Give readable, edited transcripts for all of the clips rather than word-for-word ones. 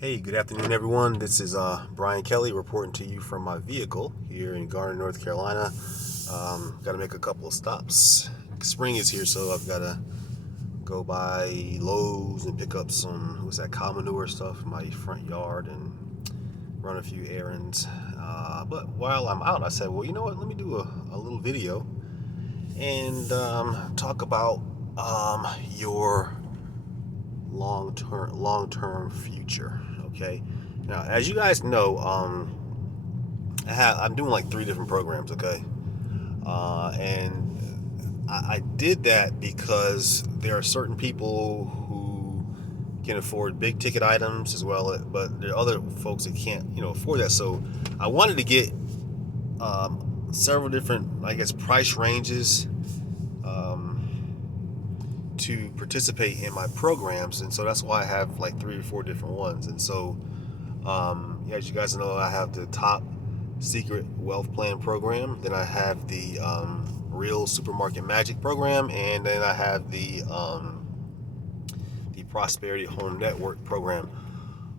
Hey, good afternoon, everyone. This is Brian Kelly reporting to you from my vehicle here in Garner, North Carolina. Got to make a couple of stops. Spring is here, so I've got to go by Lowe's and pick up some, cow manure stuff in my front yard and run a few errands. But while I'm out, I said, well, you know what? Let me do a little video and talk about your long-term future. Okay. Now, as you guys know, I'm doing like 3 different programs. Okay, and I did that because there are certain people who can afford big ticket items as well, but there are other folks that can't, afford that. So I wanted to get several different, price ranges to participate in my programs, and so that's why I have like 3 or 4 different ones. And so, as you guys know, I have the Top Secret Wealth Plan program, then I have the Real Supermarket Magic program, and then I have the Prosperity Home Network program.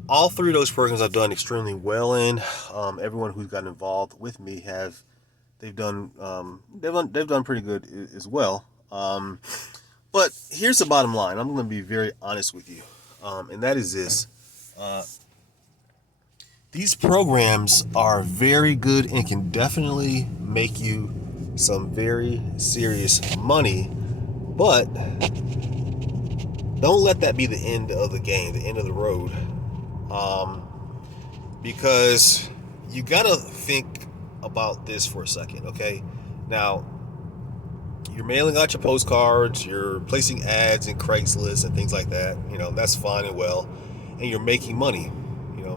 All 3 of those programs I've done extremely well in. Everyone who's gotten involved with me they've done pretty good as well. But here's the bottom line. I'm going to be very honest with you, and that is this: these programs are very good and can definitely make you some very serious money, but don't let that be the end of the game, the end of the road, because you got to think about this for a second. Okay, now you're mailing out your postcards, you're placing ads in Craigslist and things like that. That's fine and well, and you're making money.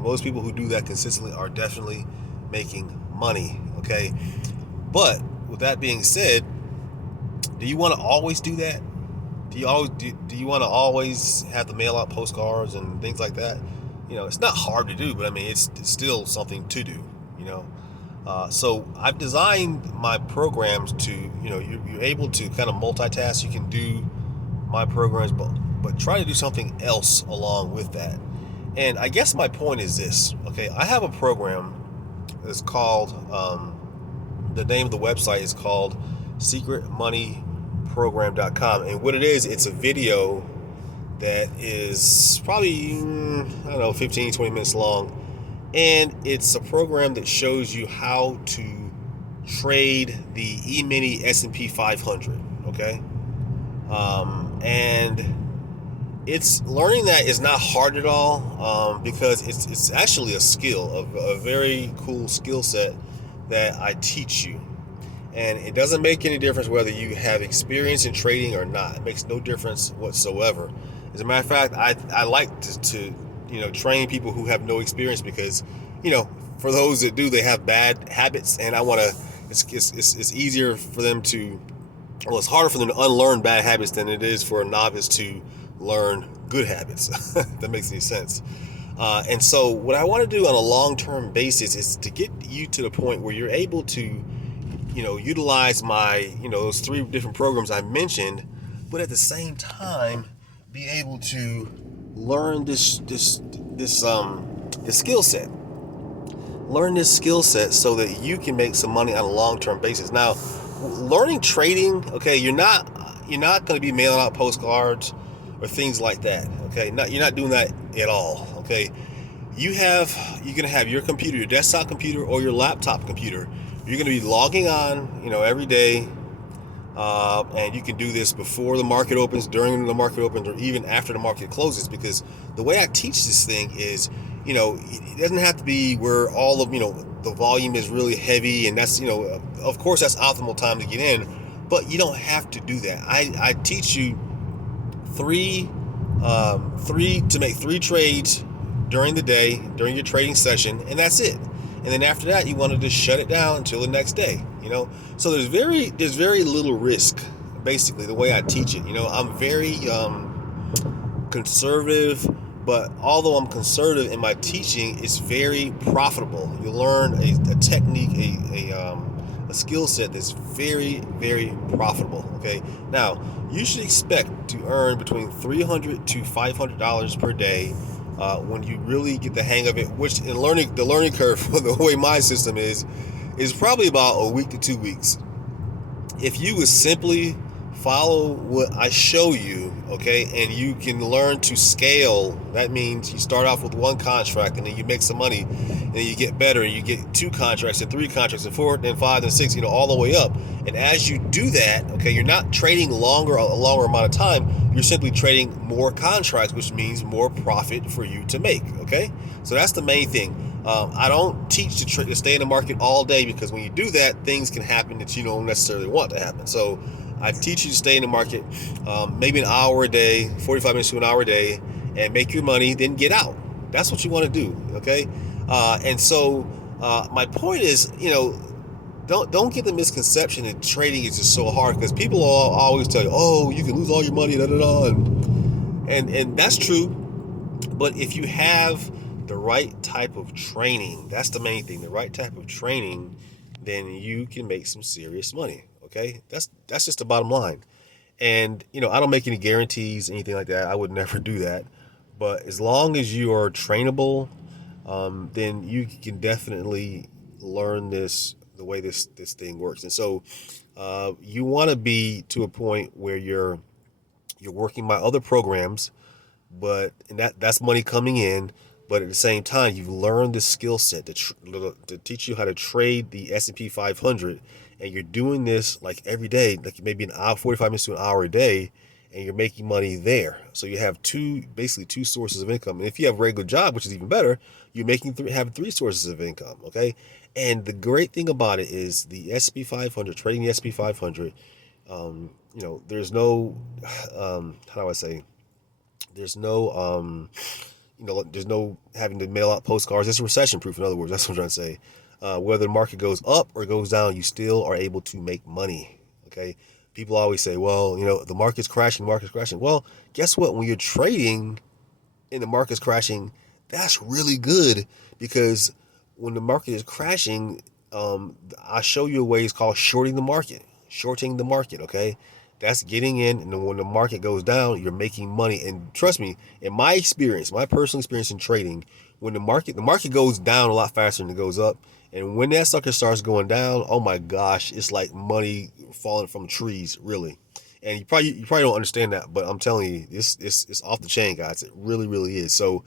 Most people who do that consistently are definitely making money. Okay, but with that being said, do you want to always do that? Do you want to always have to mail out postcards and things like that? It's not hard to do, but I mean, it's still something to do. So I've designed my programs to, you're able to kind of multitask. You can do my programs, but try to do something else along with that. And I guess my point is this. Okay, I have a program that's called, the name of the website is called secretmoneyprogram.com. And what it is, it's a video that is probably, 15, 20 minutes long. And it's a program that shows you how to trade the E-mini S&P 500. Okay, and it's learning that is not hard at all, because it's actually a skill, a very cool skill set that I teach you. And it doesn't make any difference whether you have experience in trading or not. It makes no difference whatsoever. As a matter of fact, I like to train people who have no experience, because for those that do, they have bad habits, and I want to. It's easier for them to. Well, it's harder for them to unlearn bad habits than it is for a novice to learn good habits. If that makes any sense. And so, what I want to do on a long-term basis is to get you to the point where you're able to, utilize my, those 3 different programs I mentioned, but at the same time, be able to learn this skill set. Learn this skill set so that you can make some money on a long-term basis. Now, learning trading, okay, you're not going to be mailing out postcards or things like that. Okay, you're not doing that at all. Okay, you're going to have your computer, your desktop computer or your laptop computer. You're going to be logging on, every day. And you can do this before the market opens, during the market opens, or even after the market closes, because the way I teach this thing is, it doesn't have to be where all of, the volume is really heavy, and that's, of course that's optimal time to get in, but you don't have to do that. I teach you to make 3 trades during the day, during your trading session, and that's it. And then after that, you want to just shut it down until the next day. So there's very little risk, basically, the way I teach it. I'm very conservative, but although I'm conservative in my teaching, it's very profitable. You learn a technique, a skill set that's very, very profitable. Okay, now you should expect to earn between $300 to $500 per day when you really get the hang of it, which in the learning curve for the way my system is probably about a week to 2 weeks. If you would simply follow what I show you, okay, and you can learn to scale. That means you start off with one contract and then you make some money, and then you get better and you get 2 contracts and 3 contracts and 4 and 5 and 6, all the way up. And as you do that, okay, you're not trading a longer amount of time. You're simply trading more contracts, which means more profit for you to make. Okay, so that's the main thing. I don't teach to stay in the market all day, because when you do that, things can happen that you don't necessarily want to happen. So I teach you to stay in the market, maybe an hour a day, 45 minutes to an hour a day, and make your money, then get out. That's what you want to do, okay? And so my point is, don't get the misconception that trading is just so hard, because people always tell you, oh, you can lose all your money, and that's true. But if you have the right type of training, that's the main thing, the right type of training, then you can make some serious money. Okay, that's just the bottom line. And I don't make any guarantees, anything like that. I would never do that. But as long as you are trainable, then you can definitely learn the way this thing works. And so you want to be to a point where you're working my other programs, and that's money coming in. But at the same time, you've learned the skill set to teach you how to trade the S&P 500, and you're doing this like every day, like maybe an hour, 45 minutes to an hour a day, and you're making money there. So you have basically two sources of income. And if you have a regular job, which is even better, you're having 3 sources of income. Okay, and the great thing about it is the S&P 500, trading the S&P 500. There's no, how do I say? There's no there's no having to mail out postcards. It's recession proof. In other words, that's what I'm trying to say. Whether the market goes up or goes down, you still are able to make money. Okay. People always say, well, the market's crashing, Well, guess what? When you're trading and the market's crashing, that's really good, because when the market is crashing, I show you a way. It's called shorting the market. Okay. That's getting in, and when the market goes down, you're making money. And trust me, in my personal experience in trading, when the market goes down a lot faster than it goes up, and when that sucker starts going down, oh my gosh, it's like money falling from trees, really. And you probably don't understand that, but I'm telling you, it's off the chain, guys. It really, really is. So,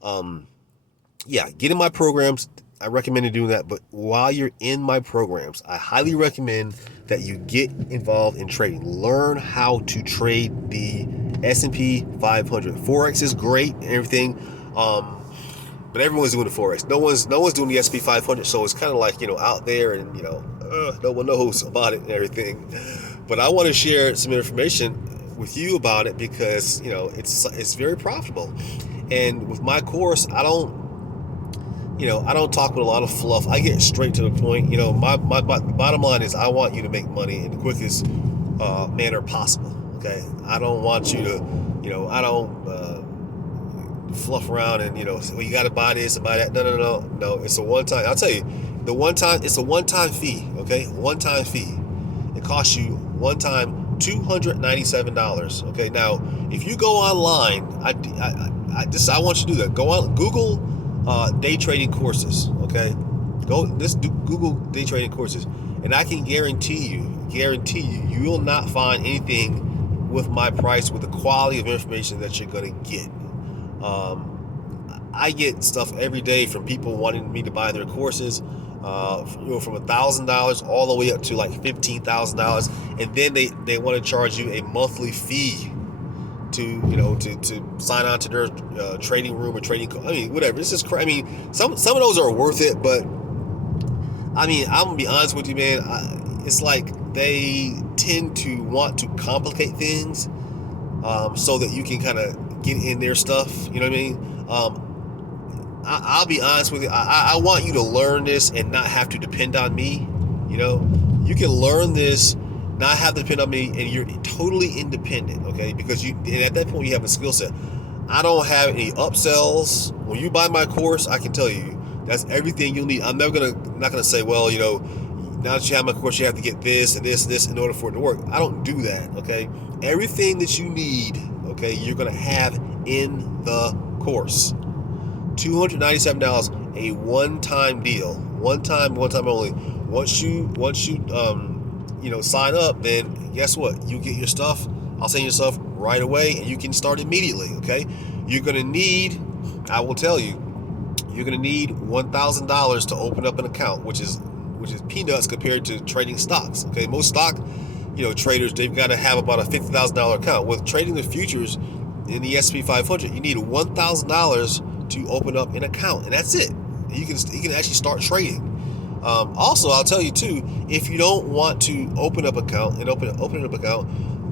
get in my programs. I recommend doing that. But while you're in my programs, I highly recommend that you get involved in trading. Learn how to trade the S&P 500. Forex is great and everything, but everyone's doing the Forex. No one's doing the S&P 500, so it's kind of like out there, and no one knows about it and everything. But I want to share some information with you about it, because it's very profitable. And with my course, I don't talk with a lot of fluff. I get straight to the point. My bottom line is, I want you to make money in the quickest manner possible. Okay, I don't want you to, I don't fluff around and well, you got to buy this and buy that. No. It's a one time. I'll tell you, it's a one-time fee. Okay, one-time fee. It costs you one time $297. Okay, now if you go online, I want you to do that. Go on Google day trading courses. Okay, Google day trading courses, and I can guarantee you will not find anything with my price, with the quality of information that you're going to get. I get stuff every day from people wanting me to buy their courses, from $1,000 all the way up to like $15,000, and then they want to charge you a monthly fee to sign on to their trading room or trading. Whatever. This is crazy. Some of those are worth it, but I'm gonna be honest with you, man. It's like they tend to want to complicate things, so that you can kind of get in their stuff. You know what I mean? I'll be honest with you. I want you to learn this and not have to depend on me. You can learn this, not have to depend on me, and you're totally independent. Okay, because and at that point you have a skill set. I don't have any upsells. When you buy my course, I can tell you that's everything you'll need. I'm not gonna say, well, now that you have my course, you have to get this and this in order for it to work. I don't do that. Okay, everything that you need, okay, you're gonna have in the course. $297, a one-time deal, one time only. Once you sign up, then guess what? You get your stuff. I'll send you stuff right away, and you can start immediately. Okay, you're gonna need, I will tell you, you're gonna need $1,000 to open up an account, which is peanuts compared to trading stocks. Okay, most stock traders, they've got to have about a $50,000 account. With trading the futures in the S&P 500, you need $1,000 to open up an account, and that's it. You can actually start trading. Also, I'll tell you too, if you don't want to open up an account,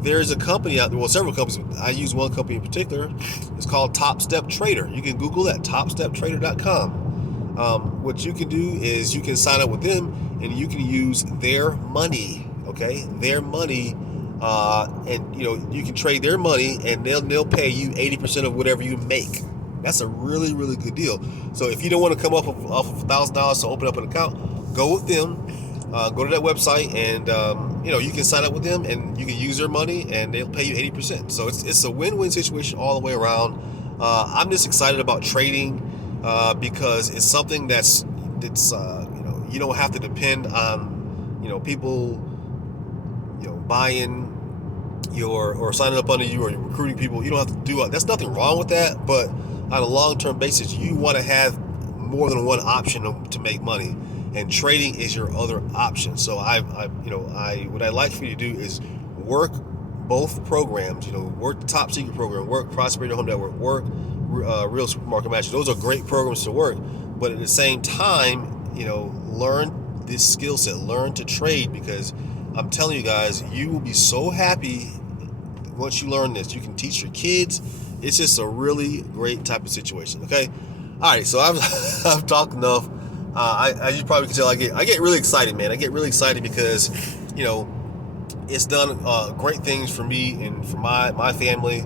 there's a company out there, well, several companies. I use one company in particular. It's called Top Step Trader. You can Google that, topsteptrader.com. What you can do is you can sign up with them, and you can use their money. Okay, their money, and you can trade their money, and they'll pay you 80% of whatever you make. That's a really, really good deal. So if you don't want to come off of $1,000 to open up an account, go with them. Go to that website, and you can sign up with them, and you can use their money, and they'll pay you 80%. So it's a win-win situation all the way around. I'm just excited about trading because it's something that's you don't have to depend on people buying or signing up under you, or recruiting people. You don't have to do it. There's nothing wrong with that, but on a long-term basis, you want to have more than one option to make money, and trading is your other option. So what I'd like for you to do is work both programs. Work the Top Secret program, work Prosperator Home Network, work Real Supermarket Matches. Those are great programs to work, but at the same time, learn this skill set, learn to trade, because I'm telling you guys, you will be so happy once you learn this. You can teach your kids. It's just a really great type of situation. Okay, all right. So I've talked enough. As you probably can tell, I get really excited, man. I get really excited because it's done great things for me and for my family,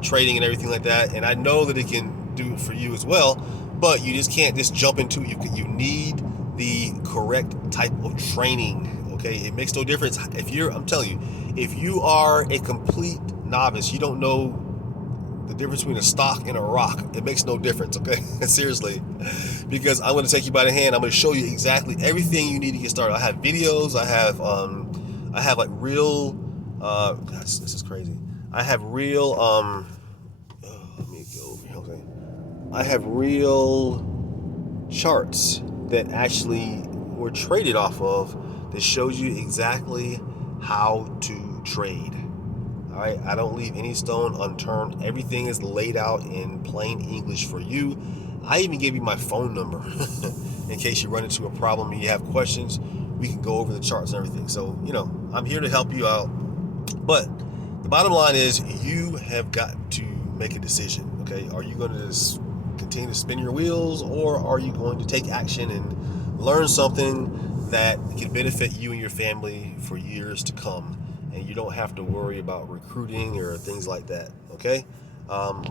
trading and everything like that. And I know that it can do it for you as well. But you just can't just jump into it. You need the correct type of training. Okay, it makes no difference if I'm telling you, if you are a complete novice, you don't know the difference between a stock and a rock. It makes no difference. Okay, seriously, because I'm going to take you by the hand. I'm going to show you exactly everything you need to get started. I have videos. I have like real. Gosh, this is crazy. I have real. Let me go over here. Okay, I have real charts that actually were traded off of, that shows you exactly how to trade. All right, I don't leave any stone unturned. Everything is laid out in plain English for you. I even gave you my phone number in case you run into a problem and you have questions. We can go over the charts and everything. So I'm here to help you out. But the bottom line is, you have got to make a decision. Okay, are you going to just continue to spin your wheels, or are you going to take action and learn something that can benefit you and your family for years to come, and you don't have to worry about recruiting or things like that? Okay,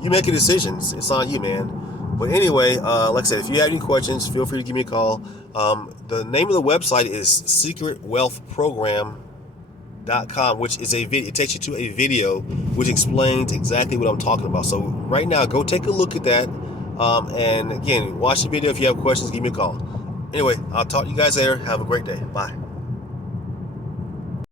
you make a decision. It's on you, man. But anyway, like I said, if you have any questions, feel free to give me a call. The name of the website is secretwealthprogram.com, which is a video. It takes you to a video which explains exactly what I'm talking about. So right now, go take a look at that. And again, watch the video. If you have questions, give me a call. Anyway, I'll talk to you guys later. Have a great day. Bye.